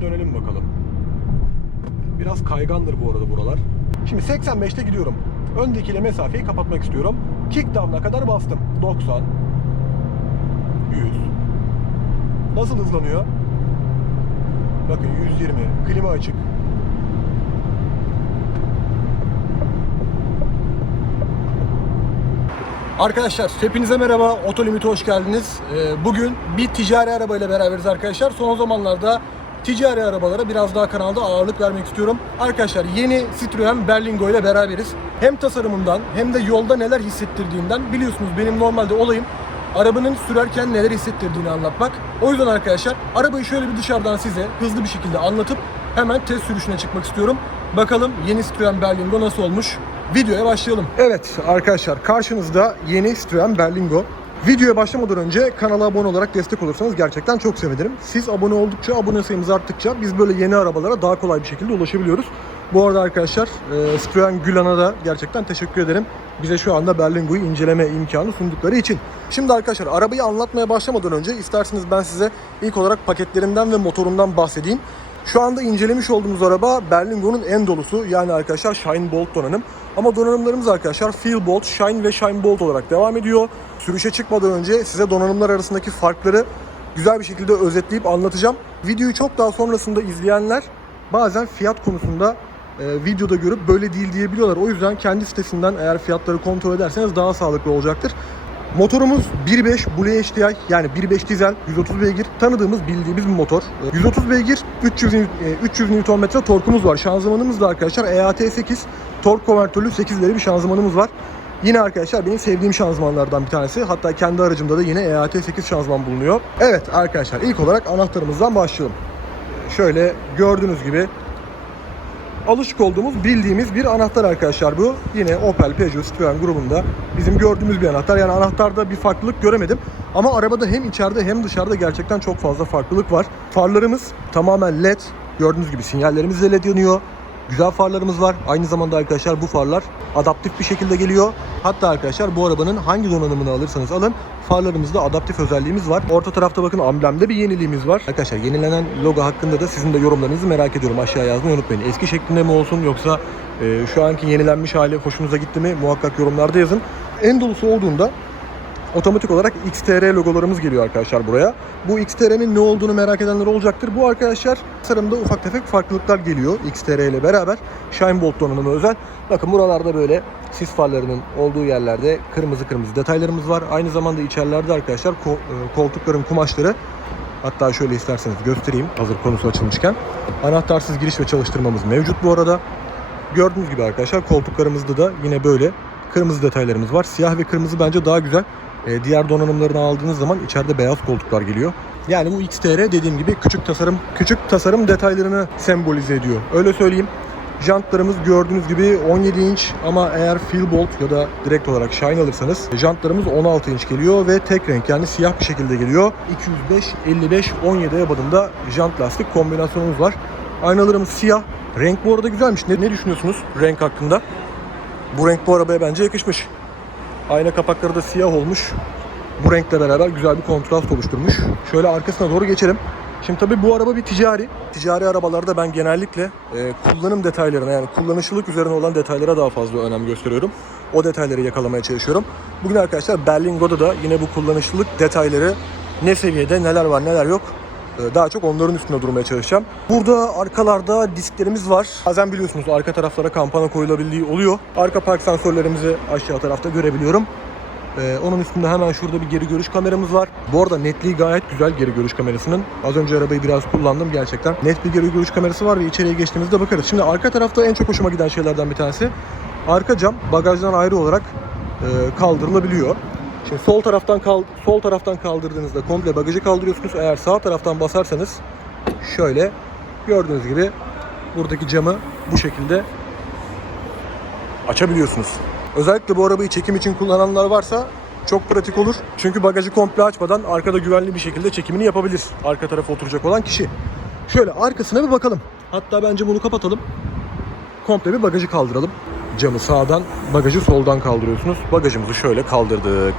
bir dönelim bakalım. Biraz kaygandır bu arada buralar. Şimdi 85'te gidiyorum. Öndekiyle mesafeyi kapatmak istiyorum. Kickdown'a kadar bastım. 90 100 Nasıl hızlanıyor? Bakın 120. Klima açık. Arkadaşlar hepinize merhaba. Otolimit'e hoş geldiniz. Ee, Bugün bir ticari arabayla beraberiz arkadaşlar. Son zamanlarda ticari arabalara biraz daha kanalda ağırlık vermek istiyorum. Arkadaşlar yeni Citroen Berlingo ile beraberiz. Hem tasarımından hem de yolda neler hissettirdiğinden biliyorsunuz benim normalde olayım arabanın sürerken neler hissettirdiğini anlatmak. O yüzden arkadaşlar arabayı şöyle bir dışarıdan size hızlı bir şekilde anlatıp hemen test sürüşüne çıkmak istiyorum. Bakalım yeni Citroen Berlingo nasıl olmuş? Videoya başlayalım. Evet arkadaşlar karşınızda yeni Citroen Berlingo. Videoya başlamadan önce kanala abone olarak destek olursanız gerçekten çok sevinirim. Siz abone oldukça, abone sayımız arttıkça biz böyle yeni arabalara daha kolay bir şekilde ulaşabiliyoruz. Bu arada arkadaşlar e, Citroen Gülan'a da gerçekten teşekkür ederim. Bize şu anda Berlingo'yu inceleme imkanı sundukları için. Şimdi arkadaşlar arabayı anlatmaya başlamadan önce isterseniz ben size ilk olarak paketlerinden ve motorundan bahsedeyim. Şu anda incelemiş olduğumuz araba Berlingo'nun en dolusu yani arkadaşlar Shine Bolt donanım. Ama donanımlarımız arkadaşlar Feel Bolt, Shine ve Shine Bolt olarak devam ediyor. Sürüşe çıkmadan önce size donanımlar arasındaki farkları güzel bir şekilde özetleyip anlatacağım. Videoyu çok daha sonrasında izleyenler bazen fiyat konusunda e, videoda görüp böyle değil diyebiliyorlar. O yüzden kendi sitesinden eğer fiyatları kontrol ederseniz daha sağlıklı olacaktır. Motorumuz 1.5 Blue HDI yani 1.5 dizel 130 beygir tanıdığımız bildiğimiz bir motor. Ee, 130 beygir 300 Nm- e, 300 Nm torkumuz var. Şanzımanımız da arkadaşlar E EAT8 tork konvertörlü 8'leri bir şanzımanımız var. Yine arkadaşlar benim sevdiğim şanzımanlardan bir tanesi. Hatta kendi aracımda da yine E EAT8 şanzıman bulunuyor. Evet arkadaşlar ilk olarak anahtarımızdan başlayalım. Şöyle gördüğünüz gibi alışık olduğumuz bildiğimiz bir anahtar arkadaşlar bu. Yine Opel Peugeot Citroen grubunda bizim gördüğümüz bir anahtar. Yani anahtarda bir farklılık göremedim. Ama arabada hem içeride hem dışarıda gerçekten çok fazla farklılık var. Farlarımız tamamen led. Gördüğünüz gibi sinyallerimiz de led yanıyor. Güzel farlarımız var. Aynı zamanda arkadaşlar bu farlar adaptif bir şekilde geliyor. Hatta arkadaşlar bu arabanın hangi donanımını alırsanız alın farlarımızda adaptif özelliğimiz var. Orta tarafta bakın amblemde bir yeniliğimiz var. Arkadaşlar yenilenen logo hakkında da sizin de yorumlarınızı merak ediyorum. Aşağıya yazmayı unutmayın. Eski şeklinde mi olsun yoksa e, şu anki yenilenmiş hali hoşunuza gitti mi muhakkak yorumlarda yazın. En dolusu olduğunda otomatik olarak XTR logolarımız geliyor arkadaşlar buraya. Bu XTR'nin ne olduğunu merak edenler olacaktır. Bu arkadaşlar tasarımda ufak tefek farklılıklar geliyor XTR ile beraber. Shine Bolt donanımı özel. Bakın buralarda böyle sis farlarının olduğu yerlerde kırmızı kırmızı detaylarımız var. Aynı zamanda içerilerde arkadaşlar e, koltukların kumaşları Hatta şöyle isterseniz göstereyim hazır konusu açılmışken. Anahtarsız giriş ve çalıştırmamız mevcut bu arada. Gördüğünüz gibi arkadaşlar koltuklarımızda da yine böyle kırmızı detaylarımız var. Siyah ve kırmızı bence daha güzel. Ee, diğer donanımlarını aldığınız zaman içeride beyaz koltuklar geliyor. Yani bu XTR dediğim gibi küçük tasarım küçük tasarım detaylarını sembolize ediyor. Öyle söyleyeyim. Jantlarımız gördüğünüz gibi 17 inç ama eğer Feel Bolt ya da direkt olarak Shine alırsanız jantlarımız 16 inç geliyor ve tek renk yani siyah bir şekilde geliyor. 205, 55, 17 ebadında jant lastik kombinasyonumuz var. Aynalarımız siyah. Renk bu arada güzelmiş. Ne, ne düşünüyorsunuz renk hakkında? Bu renk bu arabaya bence yakışmış. Ayna kapakları da siyah olmuş. Bu renkle beraber güzel bir kontrast oluşturmuş. Şöyle arkasına doğru geçelim. Şimdi tabii bu araba bir ticari. Ticari arabalarda ben genellikle e, kullanım detaylarına yani kullanışlılık üzerine olan detaylara daha fazla önem gösteriyorum. O detayları yakalamaya çalışıyorum. Bugün arkadaşlar Berlingo'da da yine bu kullanışlılık detayları ne seviyede neler var neler yok daha çok onların üstünde durmaya çalışacağım. Burada arkalarda disklerimiz var. Bazen biliyorsunuz arka taraflara kampana koyulabildiği oluyor. Arka park sensörlerimizi aşağı tarafta görebiliyorum. Ee, onun üstünde hemen şurada bir geri görüş kameramız var. Bu arada netliği gayet güzel geri görüş kamerasının. Az önce arabayı biraz kullandım gerçekten. Net bir geri görüş kamerası var ve içeriye geçtiğimizde bakarız. Şimdi arka tarafta en çok hoşuma giden şeylerden bir tanesi. Arka cam bagajdan ayrı olarak e, kaldırılabiliyor. Şimdi sol taraftan kal sol taraftan kaldırdığınızda komple bagajı kaldırıyorsunuz. Eğer sağ taraftan basarsanız şöyle gördüğünüz gibi buradaki camı bu şekilde açabiliyorsunuz. Özellikle bu arabayı çekim için kullananlar varsa çok pratik olur. Çünkü bagajı komple açmadan arkada güvenli bir şekilde çekimini yapabilir. Arka tarafa oturacak olan kişi. Şöyle arkasına bir bakalım. Hatta bence bunu kapatalım. Komple bir bagajı kaldıralım. Camı sağdan, bagajı soldan kaldırıyorsunuz. Bagajımızı şöyle kaldırdık.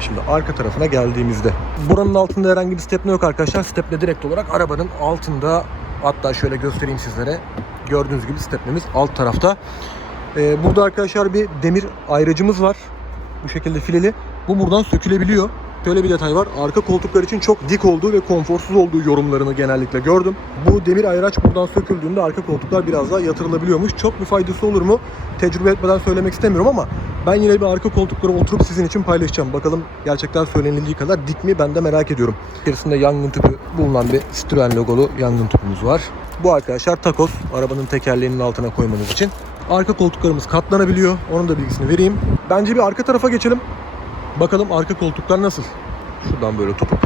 Şimdi arka tarafına geldiğimizde. Buranın altında herhangi bir stepne yok arkadaşlar. Stepne direkt olarak arabanın altında Hatta şöyle göstereyim sizlere. Gördüğünüz gibi stepnemiz alt tarafta. Ee, burada arkadaşlar bir demir ayracımız var. Bu şekilde fileli. Bu buradan sökülebiliyor. Şöyle bir detay var. Arka koltuklar için çok dik olduğu ve konforsuz olduğu yorumlarını genellikle gördüm. Bu demir ayraç buradan söküldüğünde arka koltuklar biraz daha yatırılabiliyormuş. Çok bir faydası olur mu? Tecrübe etmeden söylemek istemiyorum ama ben yine bir arka koltuklara oturup sizin için paylaşacağım. Bakalım gerçekten söylenildiği kadar dik mi ben de merak ediyorum. İçerisinde yangın tüpü bulunan bir Citroen logolu yangın tüpümüz var. Bu arkadaşlar takos. Arabanın tekerleğinin altına koymanız için. Arka koltuklarımız katlanabiliyor. Onun da bilgisini vereyim. Bence bir arka tarafa geçelim. Bakalım arka koltuklar nasıl? Şuradan böyle tutup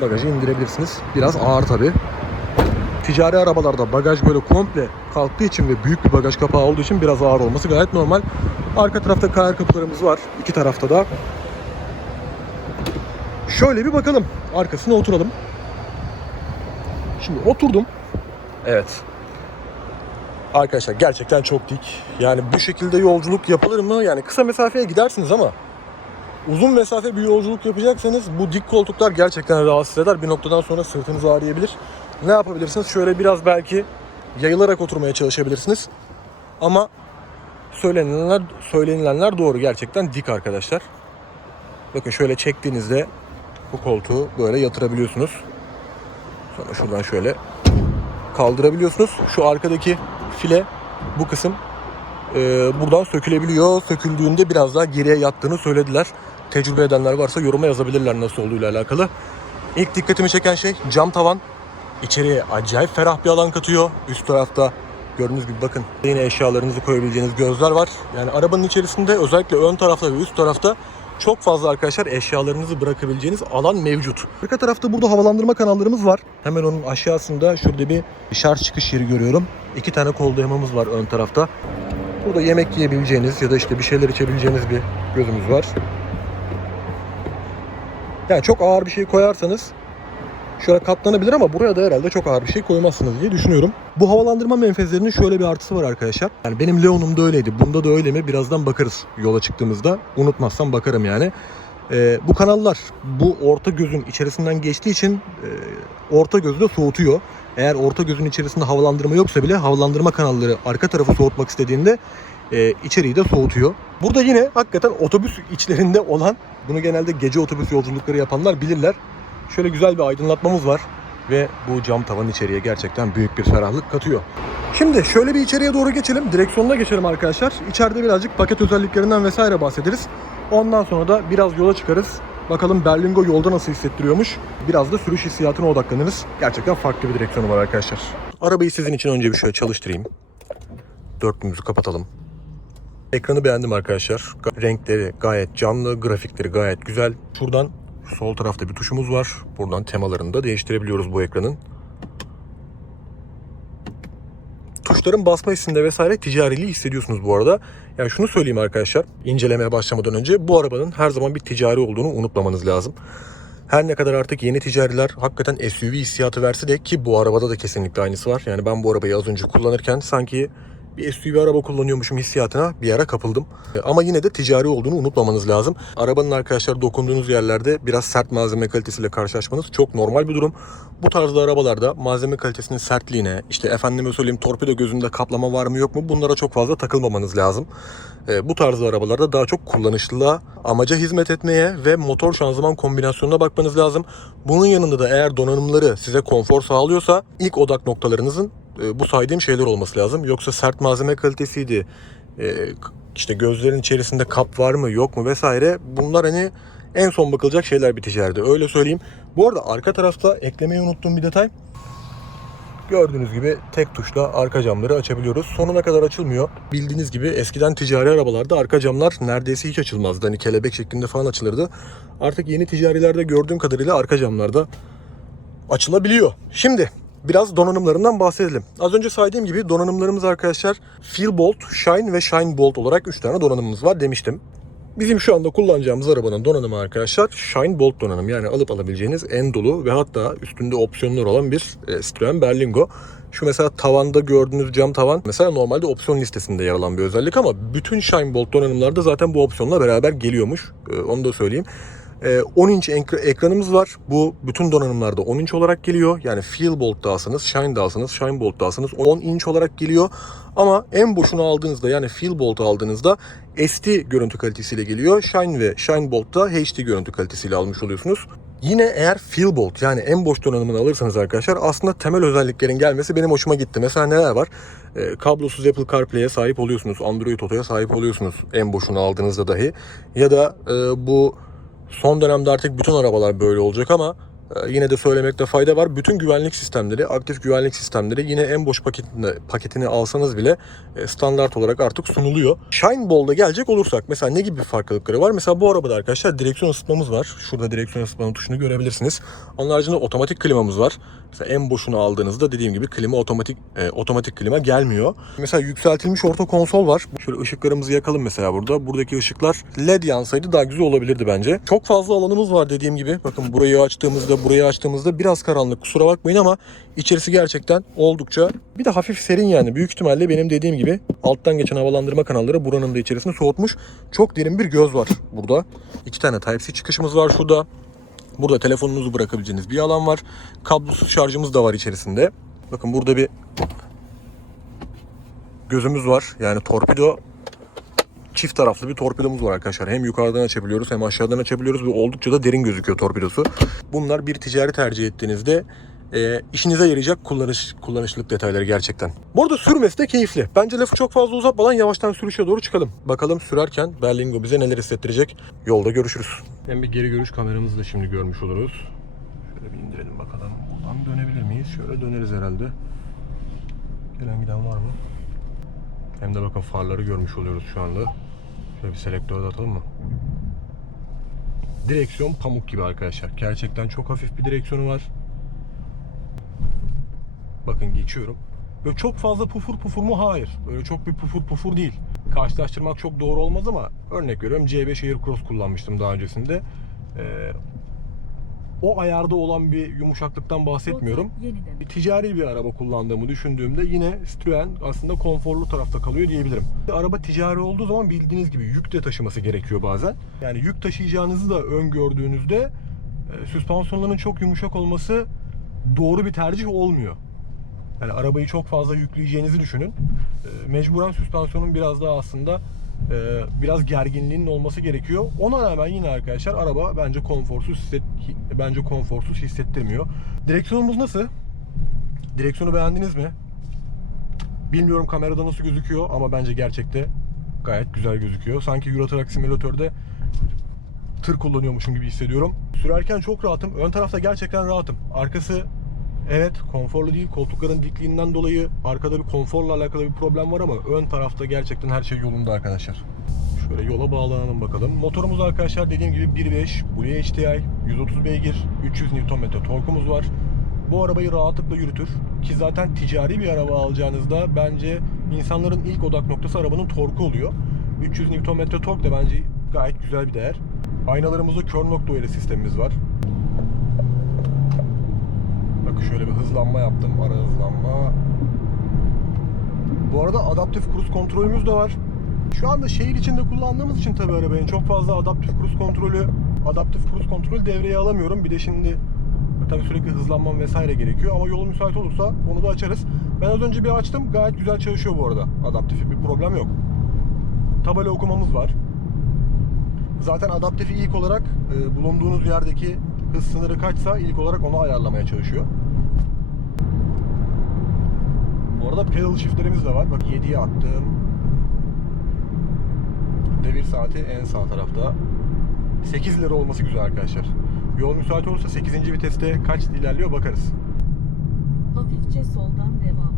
bagajı indirebilirsiniz. Biraz ağır tabi. Ticari arabalarda bagaj böyle komple kalktığı için ve büyük bir bagaj kapağı olduğu için biraz ağır olması gayet normal. Arka tarafta kayar kapılarımız var. iki tarafta da. Şöyle bir bakalım. Arkasına oturalım. Şimdi oturdum. Evet. Arkadaşlar gerçekten çok dik. Yani bu şekilde yolculuk yapılır mı? Yani kısa mesafeye gidersiniz ama uzun mesafe bir yolculuk yapacaksanız bu dik koltuklar gerçekten rahatsız eder. Bir noktadan sonra sırtınız ağrıyabilir. Ne yapabilirsiniz? Şöyle biraz belki yayılarak oturmaya çalışabilirsiniz. Ama söylenilenler söylenilenler doğru. Gerçekten dik arkadaşlar. Bakın şöyle çektiğinizde bu koltuğu böyle yatırabiliyorsunuz. Sonra şuradan şöyle kaldırabiliyorsunuz. Şu arkadaki file bu kısım e, buradan sökülebiliyor. Söküldüğünde biraz daha geriye yattığını söylediler. Tecrübe edenler varsa yoruma yazabilirler nasıl olduğuyla alakalı. İlk dikkatimi çeken şey cam tavan. İçeriye acayip ferah bir alan katıyor. Üst tarafta gördüğünüz gibi bakın yine eşyalarınızı koyabileceğiniz gözler var. Yani arabanın içerisinde özellikle ön tarafta ve üst tarafta çok fazla arkadaşlar eşyalarınızı bırakabileceğiniz alan mevcut. Arka tarafta burada havalandırma kanallarımız var. Hemen onun aşağısında şurada bir şarj çıkış yeri görüyorum. İki tane kol dayamamız var ön tarafta. Burada yemek yiyebileceğiniz ya da işte bir şeyler içebileceğiniz bir gözümüz var. Yani çok ağır bir şey koyarsanız şöyle katlanabilir ama buraya da herhalde çok ağır bir şey koymazsınız diye düşünüyorum. Bu havalandırma menfezlerinin şöyle bir artısı var arkadaşlar. Yani benim Leon'umda öyleydi. Bunda da öyle mi? Birazdan bakarız yola çıktığımızda. Unutmazsam bakarım yani. Ee, bu kanallar bu orta gözün içerisinden geçtiği için e, orta gözü de soğutuyor. Eğer orta gözün içerisinde havalandırma yoksa bile havalandırma kanalları arka tarafı soğutmak istediğinde e, içeriği de soğutuyor. Burada yine hakikaten otobüs içlerinde olan, bunu genelde gece otobüs yolculukları yapanlar bilirler. Şöyle güzel bir aydınlatmamız var ve bu cam tavan içeriye gerçekten büyük bir ferahlık katıyor. Şimdi şöyle bir içeriye doğru geçelim. Direksiyonuna geçelim arkadaşlar. İçeride birazcık paket özelliklerinden vesaire bahsederiz. Ondan sonra da biraz yola çıkarız. Bakalım Berlingo yolda nasıl hissettiriyormuş. Biraz da sürüş hissiyatına odaklanırız. Gerçekten farklı bir direksiyonu var arkadaşlar. Arabayı sizin için önce bir şöyle çalıştırayım. Dörtlüğümüzü kapatalım. Ekranı beğendim arkadaşlar. Renkleri gayet canlı, grafikleri gayet güzel. Şuradan sol tarafta bir tuşumuz var. Buradan temalarını da değiştirebiliyoruz bu ekranın. Tuşların basma hissinde vesaire ticariliği hissediyorsunuz bu arada. Yani şunu söyleyeyim arkadaşlar, incelemeye başlamadan önce bu arabanın her zaman bir ticari olduğunu unutmamanız lazım. Her ne kadar artık yeni ticariler hakikaten SUV hissiyatı verse de ki bu arabada da kesinlikle aynısı var. Yani ben bu arabayı az önce kullanırken sanki bir SUV araba kullanıyormuşum hissiyatına bir ara kapıldım. E, Ama yine de ticari olduğunu unutmamanız lazım. Arabanın arkadaşlar dokunduğunuz yerlerde biraz sert malzeme kalitesiyle karşılaşmanız çok normal bir durum. Bu tarzda arabalarda malzeme kalitesinin sertliğine, işte efendime söyleyeyim torpido gözünde kaplama var mı yok mu bunlara çok fazla takılmamanız lazım. E, bu tarzda arabalarda daha çok kullanışlılığa, amaca hizmet etmeye ve motor şanzıman kombinasyonuna bakmanız lazım. Bunun yanında da eğer donanımları size konfor sağlıyorsa ilk odak noktalarınızın e, bu saydığım şeyler olması lazım. Yoksa sert malzeme kalitesiydi, e, işte gözlerin içerisinde kap var mı yok mu vesaire bunlar hani en son bakılacak şeyler bir ticaride öyle söyleyeyim. Bu arada arka tarafta eklemeyi unuttuğum bir detay. Gördüğünüz gibi tek tuşla arka camları açabiliyoruz. Sonuna kadar açılmıyor. Bildiğiniz gibi eskiden ticari arabalarda arka camlar neredeyse hiç açılmazdı. Hani kelebek şeklinde falan açılırdı. Artık yeni ticarilerde gördüğüm kadarıyla arka camlarda açılabiliyor. Şimdi biraz donanımlarından bahsedelim. Az önce saydığım gibi donanımlarımız arkadaşlar Bolt, Shine ve Shine Bolt olarak 3 tane donanımımız var demiştim. Bizim şu anda kullanacağımız arabanın donanımı arkadaşlar Shine Bolt donanım. Yani alıp alabileceğiniz en dolu ve hatta üstünde opsiyonlar olan bir e, Citroen Berlingo. Şu mesela tavanda gördüğünüz cam tavan mesela normalde opsiyon listesinde yer alan bir özellik ama bütün Shine Bolt donanımlarda zaten bu opsiyonla beraber geliyormuş. E, onu da söyleyeyim. Ee, 10 inç ekra- ekranımız var. Bu bütün donanımlarda 10 inç olarak geliyor. Yani Feelbolt da alsanız, Shine da alsanız, Shine Bolt da alsanız 10 inç olarak geliyor. Ama en boşunu aldığınızda yani Feelbolt'u aldığınızda SD görüntü kalitesiyle geliyor. Shine ve Shine Bolt'ta HD görüntü kalitesiyle almış oluyorsunuz. Yine eğer Feelbolt yani en boş donanımını alırsanız arkadaşlar aslında temel özelliklerin gelmesi benim hoşuma gitti. Mesela neler var? E, kablosuz Apple CarPlay'e sahip oluyorsunuz. Android Auto'ya sahip oluyorsunuz en boşunu aldığınızda dahi. Ya da e, bu son dönemde artık bütün arabalar böyle olacak ama yine de söylemekte fayda var. Bütün güvenlik sistemleri, aktif güvenlik sistemleri yine en boş paketini, paketini alsanız bile e, standart olarak artık sunuluyor. Shine Ball'da gelecek olursak mesela ne gibi farklılıkları var? Mesela bu arabada arkadaşlar direksiyon ısıtmamız var. Şurada direksiyon ısıtmanın tuşunu görebilirsiniz. Onun haricinde otomatik klimamız var. Mesela en boşunu aldığınızda dediğim gibi klima otomatik e, otomatik klima gelmiyor. Mesela yükseltilmiş orta konsol var. Şöyle ışıklarımızı yakalım mesela burada. Buradaki ışıklar led yansaydı daha güzel olabilirdi bence. Çok fazla alanımız var dediğim gibi. Bakın burayı açtığımızda, burayı açtığımızda biraz karanlık. Kusura bakmayın ama içerisi gerçekten oldukça bir de hafif serin yani. Büyük ihtimalle benim dediğim gibi alttan geçen havalandırma kanalları buranın da içerisini soğutmuş. Çok derin bir göz var burada. İki tane Type-C çıkışımız var şurada. Burada telefonunuzu bırakabileceğiniz bir alan var. Kablosuz şarjımız da var içerisinde. Bakın burada bir gözümüz var. Yani torpido çift taraflı bir torpidomuz var arkadaşlar. Hem yukarıdan açabiliyoruz hem aşağıdan açabiliyoruz ve oldukça da derin gözüküyor torpidosu. Bunlar bir ticari tercih ettiğinizde e, işinize yarayacak kullanış kullanışlılık detayları gerçekten. Bu arada sürmesi de keyifli. Bence lafı çok fazla uzatmadan yavaştan sürüşe doğru çıkalım. Bakalım sürerken Berlingo bize neler hissettirecek. Yolda görüşürüz. Hem bir geri görüş kameramızı da şimdi görmüş oluruz. Şöyle bir indirelim bakalım. Buradan dönebilir miyiz? Şöyle döneriz herhalde. Gelen giden var mı? Hem de bakın farları görmüş oluyoruz şu anda. Şöyle bir selektör atalım mı? Direksiyon pamuk gibi arkadaşlar. Gerçekten çok hafif bir direksiyonu var. Bakın geçiyorum. Böyle çok fazla pufur pufur mu? Hayır. Böyle çok bir pufur pufur değil. Karşılaştırmak çok doğru olmaz ama örnek veriyorum C5 Aircross kullanmıştım daha öncesinde. Ee, o ayarda olan bir yumuşaklıktan bahsetmiyorum. Bir ticari bir araba kullandığımı düşündüğümde yine Citroen aslında konforlu tarafta kalıyor diyebilirim. Araba ticari olduğu zaman bildiğiniz gibi yük de taşıması gerekiyor bazen. Yani yük taşıyacağınızı da öngördüğünüzde e, süspansiyonların çok yumuşak olması doğru bir tercih olmuyor. Yani arabayı çok fazla yükleyeceğinizi düşünün. E, mecburen süspansiyonun biraz daha aslında biraz gerginliğinin olması gerekiyor. Ona rağmen yine arkadaşlar araba bence konforsuz hisset bence konforsuz hissettirmiyor. Direksiyonumuz nasıl? Direksiyonu beğendiniz mi? Bilmiyorum kamerada nasıl gözüküyor ama bence gerçekte gayet güzel gözüküyor. Sanki Euro Truck Simulator'da tır kullanıyormuşum gibi hissediyorum. Sürerken çok rahatım. Ön tarafta gerçekten rahatım. Arkası evet konforlu değil. Koltukların dikliğinden dolayı arkada bir konforla alakalı bir problem var ama ön tarafta gerçekten her şey yolunda arkadaşlar. Şöyle yola bağlanalım bakalım. Motorumuz arkadaşlar dediğim gibi 1.5 Blue HDI 130 beygir 300 Nm torkumuz var. Bu arabayı rahatlıkla yürütür. Ki zaten ticari bir araba alacağınızda bence insanların ilk odak noktası arabanın torku oluyor. 300 Nm tork da bence gayet güzel bir değer. Aynalarımızda kör nokta uyarı sistemimiz var. Bakın şöyle bir hızlanma yaptım. Ara hızlanma. Bu arada adaptif cruise kontrolümüz de var. Şu anda şehir içinde kullandığımız için tabii arabanın çok fazla adaptif cruise kontrolü, adaptif cruise kontrolü devreye alamıyorum. Bir de şimdi tabii sürekli hızlanmam vesaire gerekiyor ama yol müsait olursa onu da açarız. Ben az önce bir açtım. Gayet güzel çalışıyor bu arada. Adaptifi bir problem yok. Tabela okumamız var. Zaten adaptifi ilk olarak e, bulunduğunuz yerdeki hız sınırı kaçsa ilk olarak onu ayarlamaya çalışıyor. Bu arada pedal shiftlerimiz de var. Bak 7'ye attım. Devir saati en sağ tarafta. 8 lira olması güzel arkadaşlar. Yol müsait olursa 8. viteste kaç ilerliyor bakarız. Hafifçe soldan devam.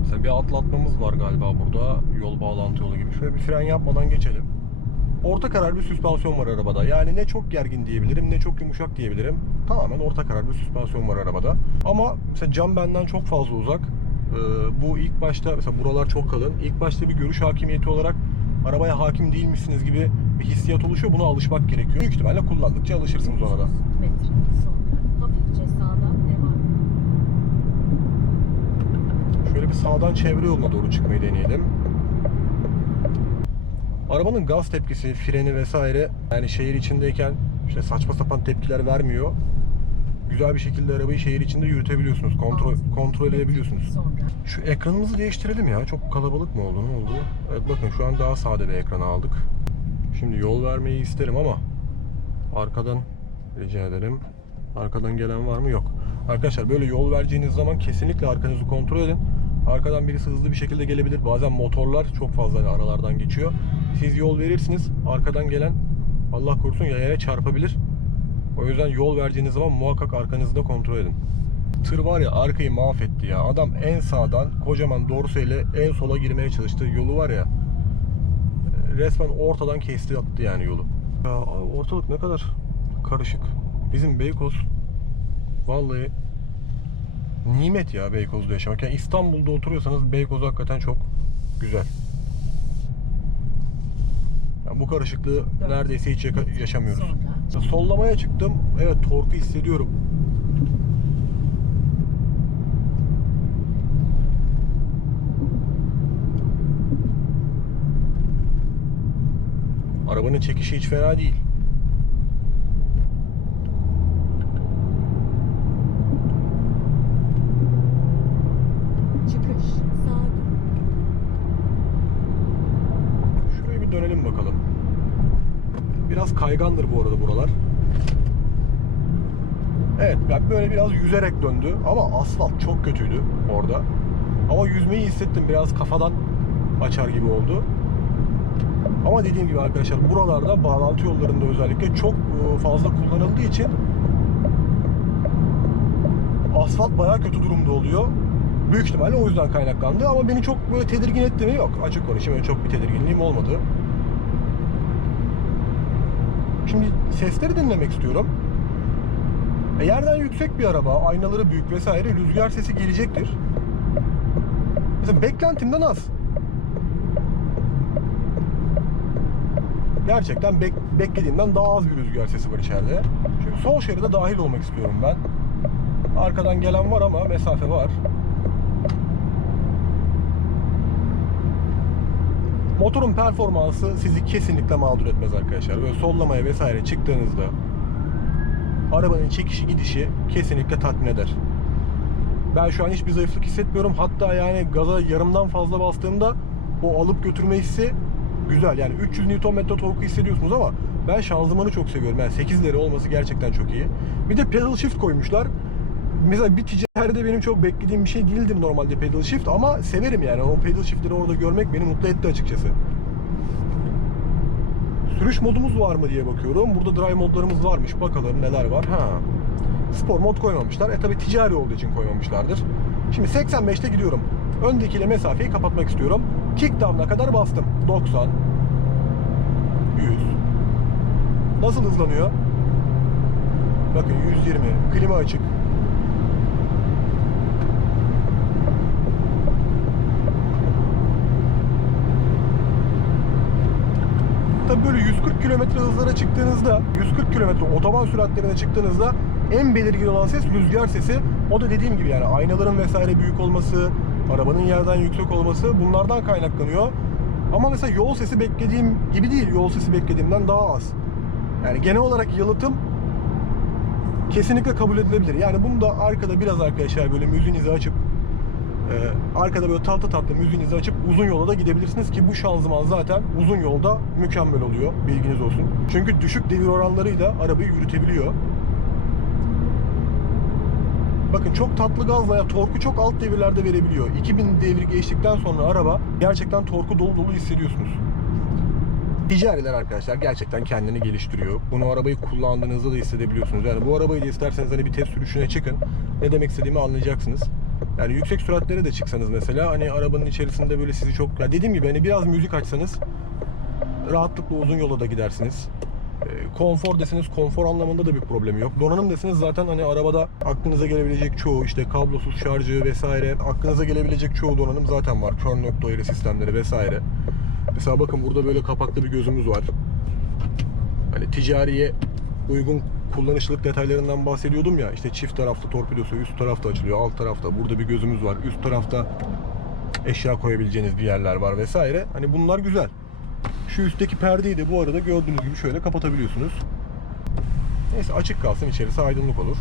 Mesela bir atlatmamız var galiba burada. Yol bağlantı yolu gibi. Şöyle bir fren yapmadan geçelim. Orta karar bir süspansiyon var arabada. Yani ne çok gergin diyebilirim ne çok yumuşak diyebilirim. Tamamen orta karar bir süspansiyon var arabada. Ama mesela cam benden çok fazla uzak. Ee, bu ilk başta mesela buralar çok kalın. İlk başta bir görüş hakimiyeti olarak arabaya hakim değilmişsiniz gibi bir hissiyat oluşuyor. Buna alışmak gerekiyor. Büyük ihtimalle kullandıkça alışırsınız ona da. Metre sonra hafifçe sağdan devam. Şöyle bir sağdan çevre yoluna doğru çıkmayı deneyelim. Arabanın gaz tepkisi, freni vesaire yani şehir içindeyken işte saçma sapan tepkiler vermiyor. Güzel bir şekilde arabayı şehir içinde yürütebiliyorsunuz. Kontrol kontrol edebiliyorsunuz. Şu ekranımızı değiştirelim ya. Çok kalabalık mı oldu? Ne oldu? Evet bakın şu an daha sade bir ekran aldık. Şimdi yol vermeyi isterim ama arkadan rica ederim. Arkadan gelen var mı? Yok. Arkadaşlar böyle yol vereceğiniz zaman kesinlikle arkanızı kontrol edin. Arkadan birisi hızlı bir şekilde gelebilir. Bazen motorlar çok fazla hani aralardan geçiyor. Siz yol verirsiniz. Arkadan gelen Allah korusun yayaya çarpabilir. O yüzden yol vereceğiniz zaman muhakkak arkanızı da kontrol edin. Tır var ya arkayı mahvetti ya. Adam en sağdan kocaman dorseyle en sola girmeye çalıştı. Yolu var ya resmen ortadan kesti attı yani yolu. Ya ortalık ne kadar karışık. Bizim Beykoz vallahi nimet ya Beykoz'da yaşamak. Yani İstanbul'da oturuyorsanız Beykoz hakikaten çok güzel. Yani bu karışıklığı neredeyse hiç yaşamıyoruz. sonra Sollamaya çıktım. Evet torku hissediyorum. Arabanın çekişi hiç fena değil. çıkış sağa dön. Şuraya bir dönelim bakalım. Biraz kaygandır bu arada buralar. Evet ben böyle biraz yüzerek döndü ama asfalt çok kötüydü orada. Ama yüzmeyi hissettim biraz kafadan açar gibi oldu. Ama dediğim gibi arkadaşlar buralarda bağlantı yollarında özellikle çok e, fazla kullanıldığı için asfalt bayağı kötü durumda oluyor. Büyük ihtimalle o yüzden kaynaklandı ama beni çok böyle tedirgin etti mi? Yok açık konuşayım çok bir tedirginliğim olmadı. Şimdi sesleri dinlemek istiyorum. E, yerden yüksek bir araba, aynaları büyük vesaire rüzgar sesi gelecektir. Mesela beklentimden az. Gerçekten bek- beklediğimden daha az bir rüzgar sesi var içeride. Şimdi sol şeride dahil olmak istiyorum ben. Arkadan gelen var ama mesafe var. Motorun performansı sizi kesinlikle mağdur etmez arkadaşlar. Böyle sollamaya vesaire çıktığınızda arabanın çekişi gidişi kesinlikle tatmin eder. Ben şu an hiçbir zayıflık hissetmiyorum. Hatta yani gaza yarımdan fazla bastığımda o alıp götürme hissi güzel. Yani 300 Nm torku hissediyorsunuz ama ben şanzımanı çok seviyorum. Yani 8'leri olması gerçekten çok iyi. Bir de pedal shift koymuşlar. Mesela bir ticarede benim çok beklediğim bir şey değildir normalde pedal shift ama severim yani. O pedal shiftleri orada görmek beni mutlu etti açıkçası. Sürüş modumuz var mı diye bakıyorum. Burada drive modlarımız varmış. Bakalım neler var. Ha. Spor mod koymamışlar. E tabi ticari olduğu için koymamışlardır. Şimdi 85'te gidiyorum. Öndekiyle mesafeyi kapatmak istiyorum. Kickdown'a kadar bastım. 90 100 Nasıl hızlanıyor? Bakın 120. Klima açık. Tabii böyle 140 km hızlara çıktığınızda, 140 km otoban süratlerine çıktığınızda en belirgin olan ses rüzgar sesi. O da dediğim gibi yani aynaların vesaire büyük olması, arabanın yerden yüksek olması bunlardan kaynaklanıyor. Ama mesela yol sesi beklediğim gibi değil. Yol sesi beklediğimden daha az. Yani genel olarak yalıtım kesinlikle kabul edilebilir. Yani bunu da arkada biraz arkadaşlar böyle müziğinizi açıp ee, arkada böyle tatlı tatlı müziğinizi açıp uzun yola da gidebilirsiniz ki bu şanzıman zaten uzun yolda mükemmel oluyor. Bilginiz olsun. Çünkü düşük devir oranlarıyla arabayı yürütebiliyor. Bakın çok tatlı gazla ya torku çok alt devirlerde verebiliyor. 2000 devir geçtikten sonra araba gerçekten torku dolu dolu hissediyorsunuz. Ticariler arkadaşlar gerçekten kendini geliştiriyor. Bunu arabayı kullandığınızda da hissedebiliyorsunuz. Yani bu arabayı da isterseniz hani bir test sürüşüne çıkın. Ne demek istediğimi anlayacaksınız. Yani yüksek süratlere de çıksanız mesela hani arabanın içerisinde böyle sizi çok ya dediğim gibi hani biraz müzik açsanız rahatlıkla uzun yola da gidersiniz. Ee, konfor deseniz konfor anlamında da bir problemi yok. Donanım deseniz zaten hani arabada aklınıza gelebilecek çoğu işte kablosuz şarjı vesaire aklınıza gelebilecek çoğu donanım zaten var. Kör nokta ayarı sistemleri vesaire. Mesela bakın burada böyle kapaklı bir gözümüz var. Hani ticariye uygun kullanışlılık detaylarından bahsediyordum ya. İşte çift taraflı torpidosu üst tarafta açılıyor, alt tarafta. Burada bir gözümüz var. Üst tarafta eşya koyabileceğiniz bir yerler var vesaire. Hani bunlar güzel. Şu üstteki perdeyi de bu arada gördüğünüz gibi şöyle kapatabiliyorsunuz. Neyse açık kalsın içerisi aydınlık olur.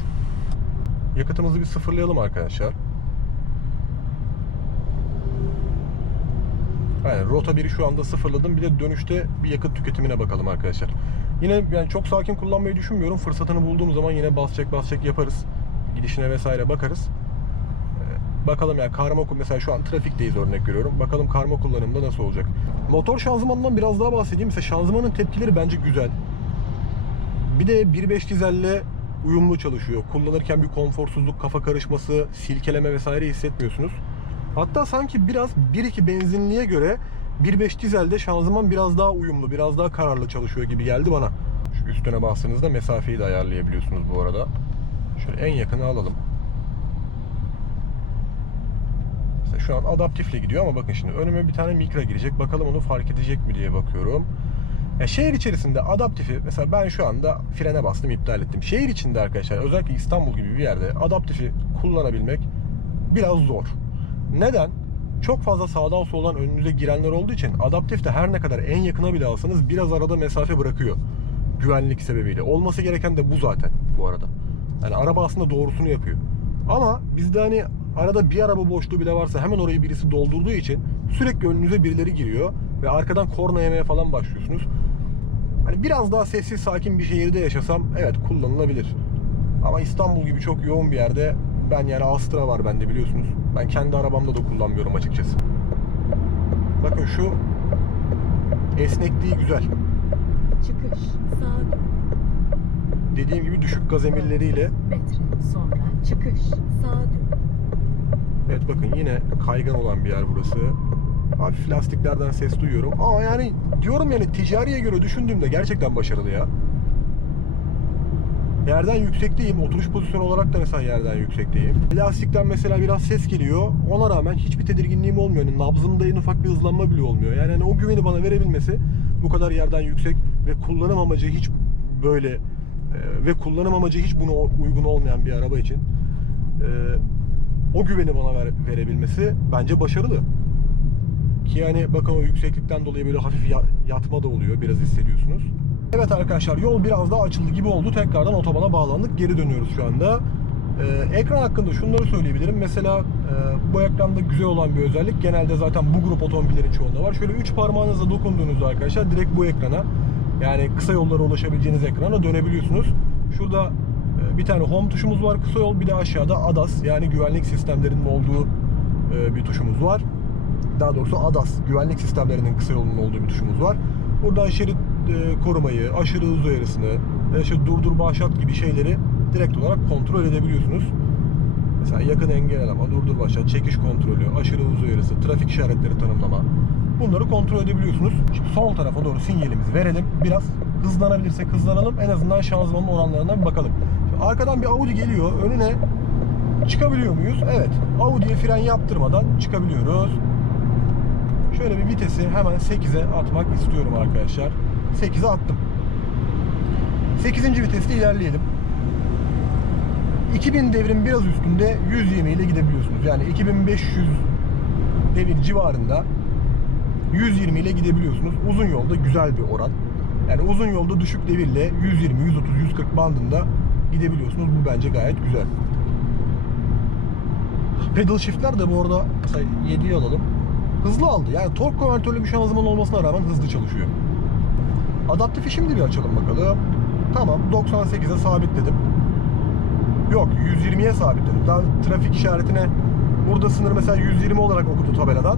Yakıtımızı bir sıfırlayalım arkadaşlar. Aynen rota 1'i şu anda sıfırladım. Bir de dönüşte bir yakıt tüketimine bakalım arkadaşlar. Yine yani çok sakin kullanmayı düşünmüyorum. Fırsatını bulduğum zaman yine basacak basacak yaparız. Gidişine vesaire bakarız. Ee, Bakalım yani karma mesela şu an trafikteyiz örnek veriyorum. Bakalım karma kullanımda nasıl olacak. Motor şanzımanından biraz daha bahsedeyim. Mesela şanzımanın tepkileri bence güzel. Bir de 1.5 dizelle uyumlu çalışıyor. Kullanırken bir konforsuzluk, kafa karışması, silkeleme vesaire hissetmiyorsunuz. Hatta sanki biraz 1.2 benzinliğe göre 1.5 dizelde şanzıman biraz daha uyumlu, biraz daha kararlı çalışıyor gibi geldi bana. Şu üstüne bastığınızda mesafeyi de ayarlayabiliyorsunuz bu arada. Şöyle en yakını alalım. Mesela şu an adaptifle gidiyor ama bakın şimdi önüme bir tane mikra girecek. Bakalım onu fark edecek mi diye bakıyorum. Ya şehir içerisinde adaptifi mesela ben şu anda frene bastım iptal ettim. Şehir içinde arkadaşlar özellikle İstanbul gibi bir yerde adaptifi kullanabilmek biraz zor. Neden? Çok fazla sağdan soldan önünüze girenler olduğu için adaptif de her ne kadar en yakına bile alsanız biraz arada mesafe bırakıyor. Güvenlik sebebiyle. Olması gereken de bu zaten bu arada. Yani araba aslında doğrusunu yapıyor. Ama bizde hani arada bir araba boşluğu bile varsa hemen orayı birisi doldurduğu için sürekli önünüze birileri giriyor ve arkadan korna yemeye falan başlıyorsunuz. Hani biraz daha sessiz sakin bir şehirde yaşasam evet kullanılabilir. Ama İstanbul gibi çok yoğun bir yerde ben yani Astra var bende biliyorsunuz. Ben kendi arabamda da kullanmıyorum açıkçası. Bakın şu esnekliği güzel. Çıkış. Dön. Dediğim gibi düşük gaz emirleriyle Metre. Sonra çıkış. Dön. Evet bakın yine kaygan olan bir yer burası. Hafif lastiklerden ses duyuyorum. Ama yani diyorum yani ticariye göre düşündüğümde gerçekten başarılı ya. Yerden yüksekteyim. Oturuş pozisyonu olarak da mesela yerden yüksekteyim. Lastikten mesela biraz ses geliyor. Ona rağmen hiçbir tedirginliğim olmuyor. Yani nabzımda en ufak bir hızlanma bile olmuyor. Yani hani o güveni bana verebilmesi bu kadar yerden yüksek ve kullanım amacı hiç böyle e, ve kullanım amacı hiç buna uygun olmayan bir araba için e, o güveni bana ver- verebilmesi bence başarılı. Ki yani bakın o yükseklikten dolayı böyle hafif ya- yatma da oluyor. Biraz hissediyorsunuz. Evet arkadaşlar yol biraz daha açıldı gibi oldu. Tekrardan otobana bağlandık. Geri dönüyoruz şu anda. Ee, ekran hakkında şunları söyleyebilirim. Mesela e, bu ekranda güzel olan bir özellik. Genelde zaten bu grup otomobillerin çoğunda var. Şöyle üç parmağınızla dokunduğunuzda arkadaşlar direkt bu ekrana yani kısa yollara ulaşabileceğiniz ekrana dönebiliyorsunuz. Şurada e, bir tane home tuşumuz var kısa yol. Bir de aşağıda ADAS yani güvenlik sistemlerinin olduğu e, bir tuşumuz var daha doğrusu ADAS güvenlik sistemlerinin kısa yolunun olduğu bir tuşumuz var. Buradan şerit korumayı, aşırı hız uyarısını, e, işte durdur başlat gibi şeyleri direkt olarak kontrol edebiliyorsunuz. Mesela yakın engel alama, durdur başlat, çekiş kontrolü, aşırı hız uyarısı, trafik işaretleri tanımlama. Bunları kontrol edebiliyorsunuz. Şimdi sol tarafa doğru sinyalimizi verelim. Biraz hızlanabilirsek hızlanalım. En azından şanzımanın oranlarına bir bakalım. Şimdi arkadan bir Audi geliyor. Önüne çıkabiliyor muyuz? Evet. Audi'ye fren yaptırmadan çıkabiliyoruz. Şöyle bir vitesi hemen 8'e atmak istiyorum arkadaşlar. 8'e attım. 8. viteste ilerleyelim. 2000 devrin biraz üstünde 120 ile gidebiliyorsunuz. Yani 2500 devir civarında 120 ile gidebiliyorsunuz. Uzun yolda güzel bir oran. Yani uzun yolda düşük devirle 120, 130, 140 bandında gidebiliyorsunuz. Bu bence gayet güzel. Pedal shift'ler de bu arada mesela 7'yi alalım. Hızlı aldı. Yani tork konvertörlü bir şanzıman olmasına rağmen hızlı çalışıyor. Adaptifi şimdi bir açalım bakalım. Tamam 98'e sabitledim. Yok 120'ye sabitledim. Daha trafik işaretine burada sınır mesela 120 olarak okudu tabeladan.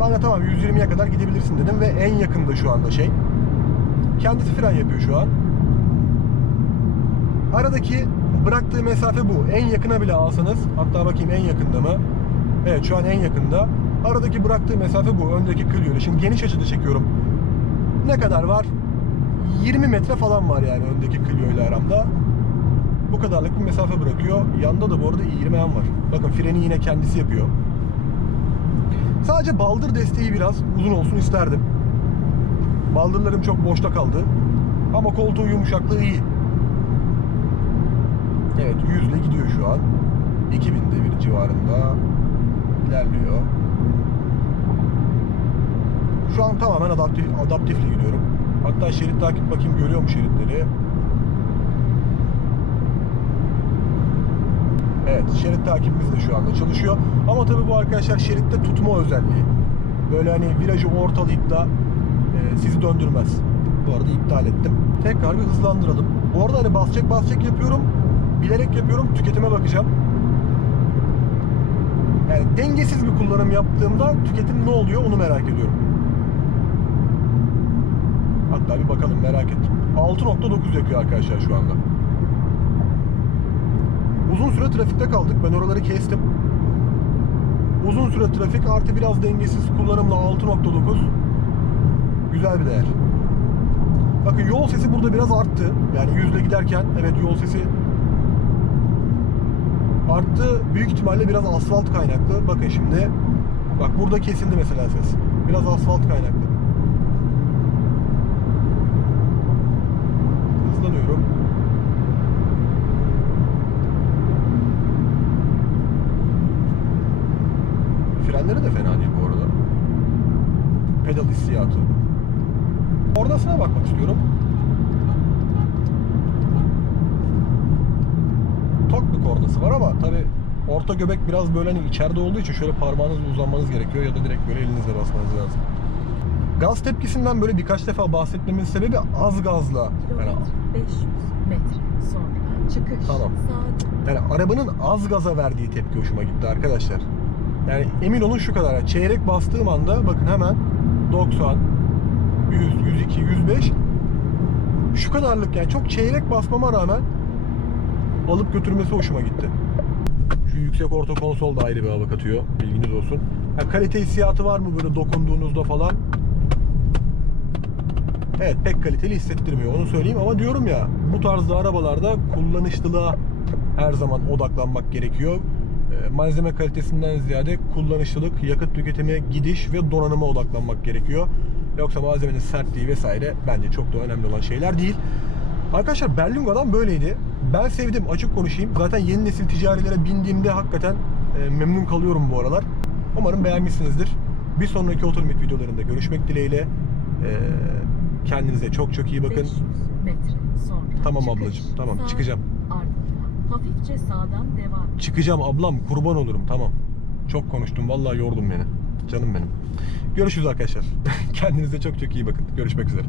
Ben de tamam 120'ye kadar gidebilirsin dedim ve en yakında şu anda şey. Kendisi fren yapıyor şu an. Aradaki bıraktığı mesafe bu. En yakına bile alsanız hatta bakayım en yakında mı? Evet şu an en yakında. Aradaki bıraktığı mesafe bu. Öndeki Clio'yla. Şimdi geniş açıda çekiyorum. Ne kadar var? 20 metre falan var yani öndeki Clio ile aramda. Bu kadarlık bir mesafe bırakıyor. Yanda da bu arada i20 var. Bakın freni yine kendisi yapıyor. Sadece baldır desteği biraz uzun olsun isterdim. Baldırlarım çok boşta kaldı. Ama koltuğun yumuşaklığı iyi. Evet 100 ile gidiyor şu an. 2000 devir civarında ilerliyor. Şu an tamamen adaptif, adaptifle gidiyorum. Hatta şerit takip bakayım görüyor mu şeritleri? Evet, şerit takibimiz de şu anda çalışıyor. Ama tabii bu arkadaşlar şeritte tutma özelliği. Böyle hani virajı ortalayıp da e, sizi döndürmez. Bu arada iptal ettim. Tekrar bir hızlandıralım. Bu arada hani basacak basacak yapıyorum. Bilerek yapıyorum. Tüketime bakacağım. Yani dengesiz bir kullanım yaptığımda tüketim ne oluyor onu merak ediyorum. Hatta bir bakalım merak ettim. 6.9 yakıyor arkadaşlar şu anda. Uzun süre trafikte kaldık. Ben oraları kestim. Uzun süre trafik artı biraz dengesiz kullanımla 6.9 güzel bir değer. Bakın yol sesi burada biraz arttı. Yani yüzle giderken evet yol sesi arttı. Büyük ihtimalle biraz asfalt kaynaklı. Bakın şimdi bak burada kesildi mesela ses. Biraz asfalt kaynaklı. Hızlanıyorum. Frenleri de fena değil bu arada. Pedal hissiyatı. Kornasına bakmak istiyorum. Tok bir kornası var ama tabi orta göbek biraz böyle hani içeride olduğu için şöyle parmağınızla uzanmanız gerekiyor ya da direkt böyle elinizle basmanız lazım. Gaz tepkisinden böyle birkaç defa bahsetmemin sebebi az gazla. Yani, Kilometre 500 metre sonra çıkış. Tamam. Dön. yani arabanın az gaza verdiği tepki hoşuma gitti arkadaşlar. Yani emin olun şu kadar. Çeyrek bastığım anda bakın hemen 90, 100, 102, 105 şu kadarlık yani çok çeyrek basmama rağmen alıp götürmesi hoşuma gitti. Şu yüksek orta konsol da ayrı bir hava katıyor. Bilginiz olsun. Ha, kalite hissiyatı var mı böyle dokunduğunuzda falan? Evet pek kaliteli hissettirmiyor onu söyleyeyim ama diyorum ya bu tarzda arabalarda kullanışlılığa her zaman odaklanmak gerekiyor. Malzeme kalitesinden ziyade kullanışlılık, yakıt tüketimi, gidiş ve donanıma odaklanmak gerekiyor. Yoksa malzemenin sertliği vesaire bence çok da önemli olan şeyler değil. Arkadaşlar Berlingo'dan böyleydi. Ben sevdim açık konuşayım. Zaten yeni nesil ticarilere bindiğimde hakikaten e, memnun kalıyorum bu aralar. Umarım beğenmişsinizdir. Bir sonraki otomobil videolarında görüşmek dileğiyle. E, kendinize çok çok iyi bakın. 500 metre sonra Tamam çıkış. ablacığım, tamam, Sağ çıkacağım. Hafifçe sağdan devam. Çıkacağım ablam kurban olurum tamam. Çok konuştum vallahi yordun beni. Canım benim. Görüşürüz arkadaşlar. Kendinize çok çok iyi bakın. Görüşmek üzere.